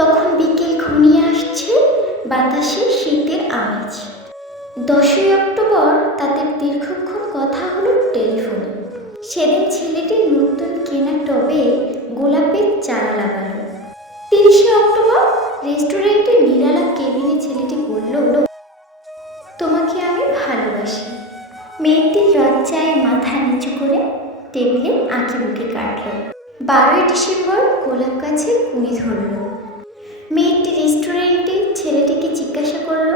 তখন বিকেল ঘনিয়ে আসছে, বাতাসে শীতের আমেজ। 10ই অক্টোবর তাদের দীর্ঘক্ষণ কথা হলো টেলিফোনে। সেদিন ছেলেটি নতুন কেনা টবে গোলাপের চারা লাগালো। 30শে অক্টোবর রেস্টুরেন্টের নিরালা কেবিনে ছেলেটি বলল, তোমাকে আমি ভালোবাসি। মেয়েটি লজ্জায় মাথা নিচু করে টেবিলে আঁকি বুকি কাটল। 12ই ডিসেম্বর গোলাপ গাছের কুড়ি ধরল। মেয়েটি রেস্টুরেন্টে ছেলেটিকে জিজ্ঞাসা করল,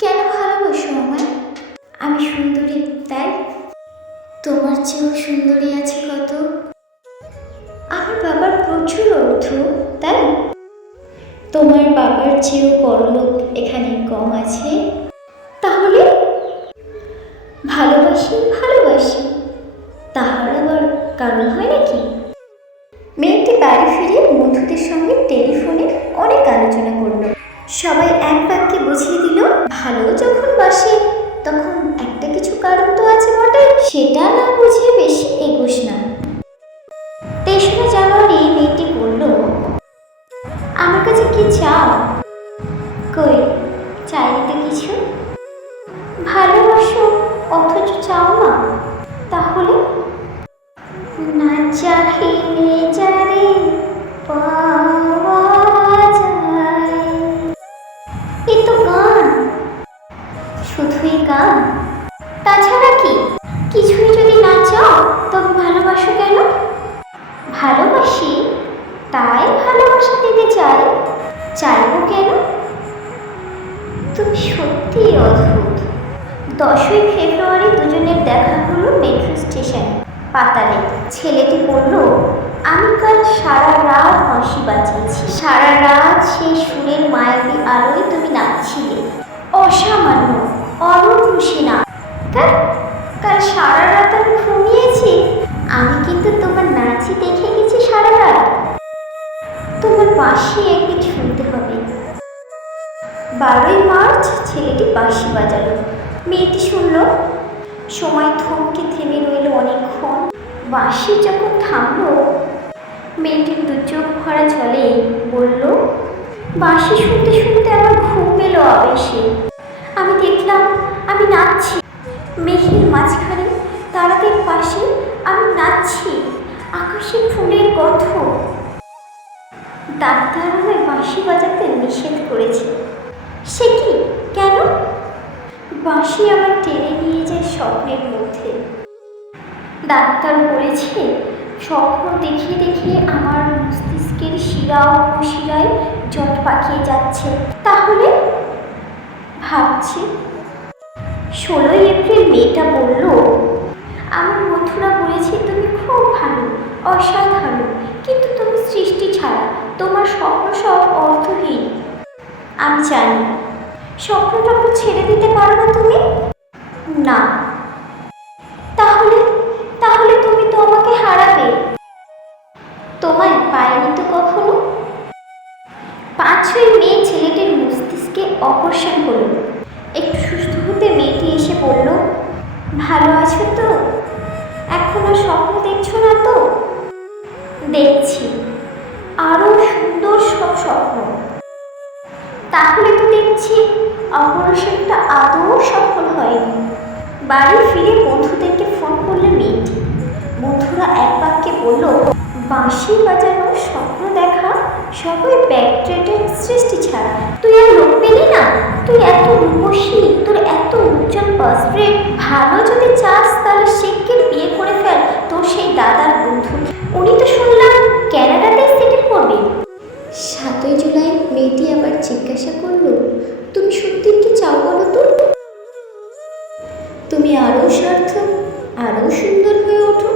কেন ভালোবাসো আমায়? আমি সুন্দরী তাই? তোমার চেয়েও সুন্দরী আছে কত। আমার বাবার প্রচুর অর্থ তাই? তোমার বাবার চেয়েও বড়লোক এখানে কম আছে। তাহলে ভালোবাসি ভালোবাসি, তাহার আবার কারণ হয় নাকি? মেয়েটি বাড়ি ফিরে বন্ধুদের সঙ্গে টেলিফোনে অনেক আলোচনা করল। সবাই এক বাক্যে বুঝিয়ে দিল, ভালো যখন বাসে তখন একটা কিছু কারণ তো আছে বটে, সেটা না বুঝে বেশি এগোস না। 23শে জানুয়ারি মেয়েটি বলল, আমার কাছে কি চাও? কই চাইনি তো কিছু। ভালোবাসো অথচ চাও না? তাহলে না চাহিলে যারে পাওয়া যায়। এ তো গান, শুধুই গান, তাছাড়া কি? কিছুই যদি না চাও তবে ভালোবাসো কেন? ভালোবাসি তাই ভালোবাসা দিতে চাই, চাইবো কেন? তুমি সত্যি অদ্ভুত। 10ই ফেব্রুয়ারি দুজনের দেখা হলো মেট্রো স্টেশনে পাতালে। ছেলেটি বলল, আমি কাল সারা রাত বাঁশি বাজিয়েছি, সারা রাত সেই সুরের মায়াবী আলোয় তুমি নাচছিলে। অসামান্য অরুষি না। কাল সারা রাত আমি ঘুমিয়েছি, আমি কিন্তু তোমার নাচই দেখে গেছি সারা রাত। তোমার বাঁশি একদিন শুনতে হবে। 12ই মার্চ ছেলেটি বাঁশি বাজালো। মেয়েটি শুনল। সময় থমকে থেমে রইল অনেকক্ষণ। বাঁশি যখন থামলো, মেয়েটির দু চোখ ভরা জলে বলল, বাঁশি শুনতে শুনতে আমার ঘুম এলো আবেশে। আমি দেখলাম আমি নাচছি মেঘের মাঝখানে, তারাদের পাশে আমি নাচছি আকাশে ফুলের গন্ধ। ডাক্তার আমায় বাঁশি বাজাতে নিষেধ করেছে। সে কি? কেন? বাঁশি আমার টেনে নিয়ে যায় স্বপ্নের মধ্যে। ডাক্তার বলেছে স্বপ্ন দেখিয়ে দেখিয়ে আমার মস্তিষ্কের শিরা ও শিরায় জট পাকিয়ে যাচ্ছে। তাহলে ভাবছি। 16ই এপ্রিল মেয়েটা বলল, আমার বন্ধুরা বলেছে তুমি খুব ভালো, অসাধারণ, কিন্তু তুমি সৃষ্টি ছাড়া, তোমার স্বপ্ন সব অর্থহীন। আমি জানি। স্বপ্নটা ছেড়ে দিতে পারো না তুমি? না। তাহলে তাহলে তুমি তো আমাকে হারাবে। তোমায় পাইনি তো কখনো। 5ই মে ছেলেটির মস্তিষ্কে অপারেশন হলো। একটু সুস্থ হতে মেয়েটি এসে বলল, ভালো আছো তো? এখনো স্বপ্ন দেখছো না তো? দেখছি, আরো সুন্দর সব স্বপ্ন। তাহলে তো দেখছি অপারেশনটা আদৌ সফল হয়নি। বাড়ি ফিরে বন্ধুদেরকে ফোন করলে মেয়েটি। বন্ধুরা এক বাক্যে বলল, বাঁশি বাজানো, স্বপ্ন দেখা সবই ব্যাকট্রেটের সৃষ্টি ছাড়া। তুই আর লোক পেলি না? তুই এত রূপসী, তোর এত উজ্জ্বল পাসপোর্ট। ভালো যদি চাস তাহলে শেখকে বিয়ে করে ফেল তোর সেই দাদার বন্ধু। উনি তো শুনলাম ক্যানাডাতে সেটেল করবে। 7ই জুলাই মেয়েটি আবার জিজ্ঞাসা করল, তুমি সত্যি কি চাও বলো তো? তুমি আরো সার্থক, আরো সুন্দর হয়ে ওঠো।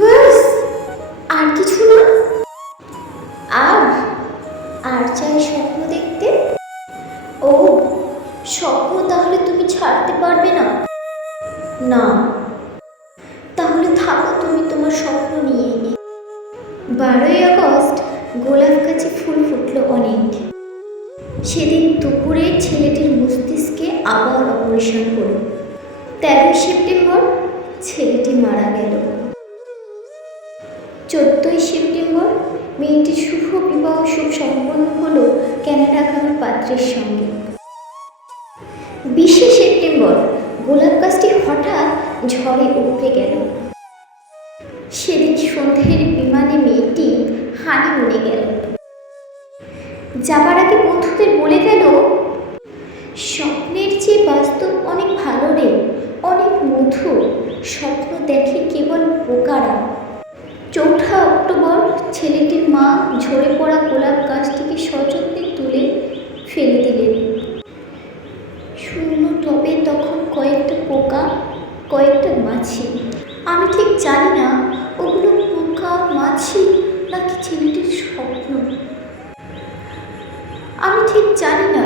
বাস, আর কিছু না? আর চাই স্বপ্ন দেখতে। ও স্বপ্ন তাহলে তুমি ছাড়তে পারবে না? না। তাহলে থাকো তুমি তোমার স্বপ্ন নিয়ে। 12ই আগস্ট গোলাপ গাছে ফুল ফুটলো অনেক। সেদিন দুপুরে ছেলেটির মস্তিষ্কে আবার অপারেশন হলো। 13ই সেপ্টেম্বর ছেলেটি মারা গেল। 14 সেপ্টেম্বর মেয়েটির শুভ বিবাহ শুভ সম্পন্ন হলো ক্যানাডাগামী পাত্রের সঙ্গে। 20 সেপ্টেম্বর গোলাপ গাছটি হঠাৎ ঝড়ে উপড়ে গেল। সেদিন সন্ধ্যের বিমানে মেয়েটি হানিমুনে গেল। যাবার আগে বন্ধুদের বলে গেল, স্বপ্নের চেয়ে বাস্তব অনেক ভালো রে, অনেক মধুর। স্বপ্ন দেখে কেবল বোকারা। 4 অক্টোবর ছেলেটির মা ঝরে পড়া গোলাপ গাছটিকে সযত্নে তুলে ফেলে দিলেন। শূন্য টবে তখন কয়েকটা পোকা, কয়েকটা মাছি। আমি ঠিক জানি না ওগুলো পোকা, মাছি নাকি ছেলেটির স্বপ্ন। আমি ঠিক জানি না